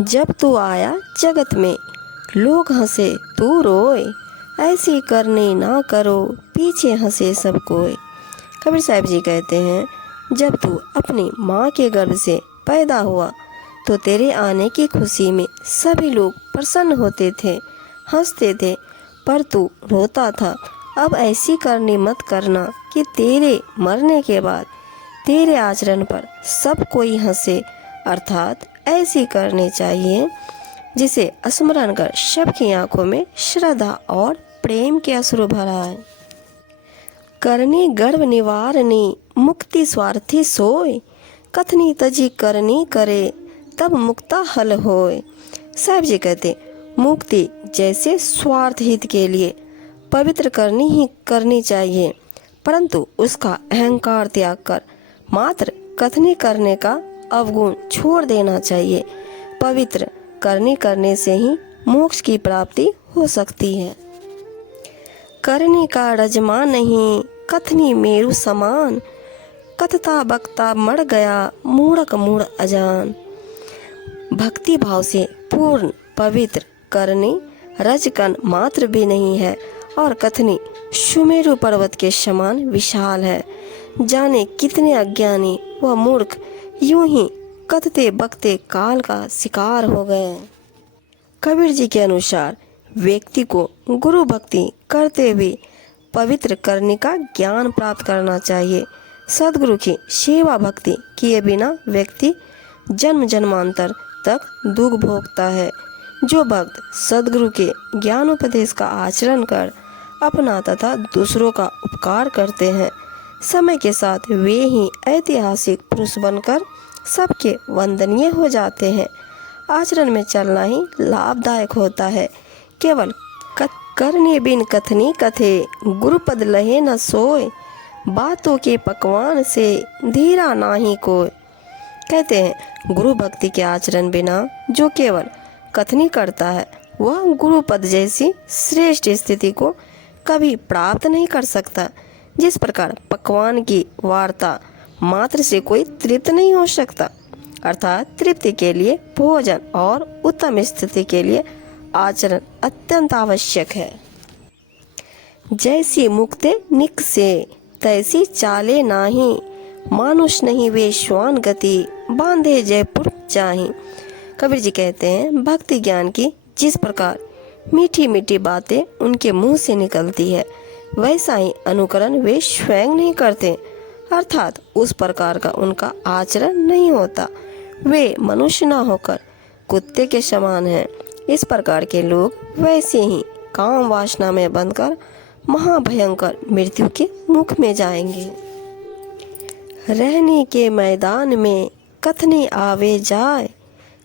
जब तू आया जगत में लोग हंसे तू रोए, ऐसी करनी ना करो पीछे हंसे सब कोई। कबीर साहब जी कहते हैं, जब तू अपनी माँ के गर्भ से पैदा हुआ तो तेरे आने की खुशी में सभी लोग प्रसन्न होते थे, हंसते थे, पर तू रोता था। अब ऐसी करनी मत करना कि तेरे मरने के बाद तेरे आचरण पर सब कोई हंसे, अर्थात ऐसी करनी चाहिए जिसे स्मरण कर सबकी आंखों में श्रद्धा और प्रेम के अश्रु भर आए। करनी गर्भ निवारणी मुक्ति स्वार्थी सोय, कथनी तजी करनी करे तब मुक्ता हल होय। साहब जी कहते, मुक्ति जैसे स्वार्थ हित के लिए पवित्र करनी ही करनी चाहिए, परंतु उसका अहंकार त्याग कर मात्र कथनी करने का अवगुण छोड़ देना चाहिए। पवित्र करनी करने से ही मोक्ष की प्राप्ति हो सकती है। करनी का रजमा नहीं कथनी मेरु समान, कथता बकता मर गया मूढ़क मूढ़ अजान। भक्ति भाव से पूर्ण पवित्र करनी रजकन मात्र भी नहीं है और कथनी सुमेरु पर्वत के समान विशाल है। जाने कितने अज्ञानी व मूर्ख यूं ही कथते बकते काल का शिकार हो गए। कबीर जी के अनुसार व्यक्ति को गुरु भक्ति करते हुए पवित्र करने का ज्ञान प्राप्त करना चाहिए। सद्गुरु की सेवा भक्ति किए बिना व्यक्ति जन्म जन्मांतर तक दुख भोगता है। जो भक्त सद्गुरु के ज्ञानोपदेश का आचरण कर अपना तथा दूसरों का उपकार करते हैं, समय के साथ वे ही ऐतिहासिक पुरुष बनकर सबके वंदनीय हो जाते हैं। आचरण में चलना ही लाभदायक होता है। केवल करने बिन कथनी कथे गुरुपद लहे न सोए, बातों के पकवान से धीरा नाही कोय। कहते हैं, गुरु भक्ति के आचरण बिना जो केवल कथनी करता है वह गुरु पद जैसी श्रेष्ठ स्थिति को कभी प्राप्त नहीं कर सकता। जिस प्रकार पकवान की वार्ता मात्र से कोई तृप्त नहीं हो सकता, अर्थात तृप्ति के लिए भोजन और उत्तम स्थिति के लिए आचरण अत्यंत आवश्यक है। जैसी मुक्ते निकसे तैसी चाले नाही, मानुष नहीं वे श्वान गति बांधे जयपुर जाहि। कबीर जी कहते हैं, भक्ति ज्ञान की जिस प्रकार मीठी मीठी बातें उनके मुंह से निकलती है, वैसा ही अनुकरण वे स्वयं नहीं करते, अर्थात उस प्रकार का उनका आचरण नहीं होता। वे मनुष्य न होकर कुत्ते के समान हैं। इस प्रकार के लोग वैसे ही काम वासना में बंधकर महाभयंकर मृत्यु के मुख में जाएंगे। रहने के मैदान में कथनी आवे जाए,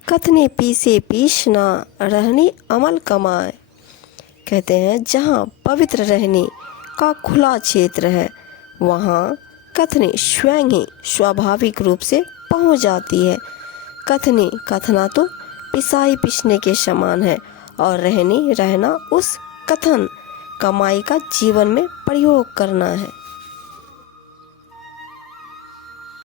कथनी पीसे पीसना रहनी अमल कमाए। कहते हैं, जहाँ पवित्र रहने का खुला क्षेत्र है वहाँ कथनी स्वयं ही स्वाभाविक रूप से पहुँच जाती है। कथनी कथना तो पिसाई पिसने के समान है और रहना उस कथन कमाई का जीवन में प्रयोग करना है।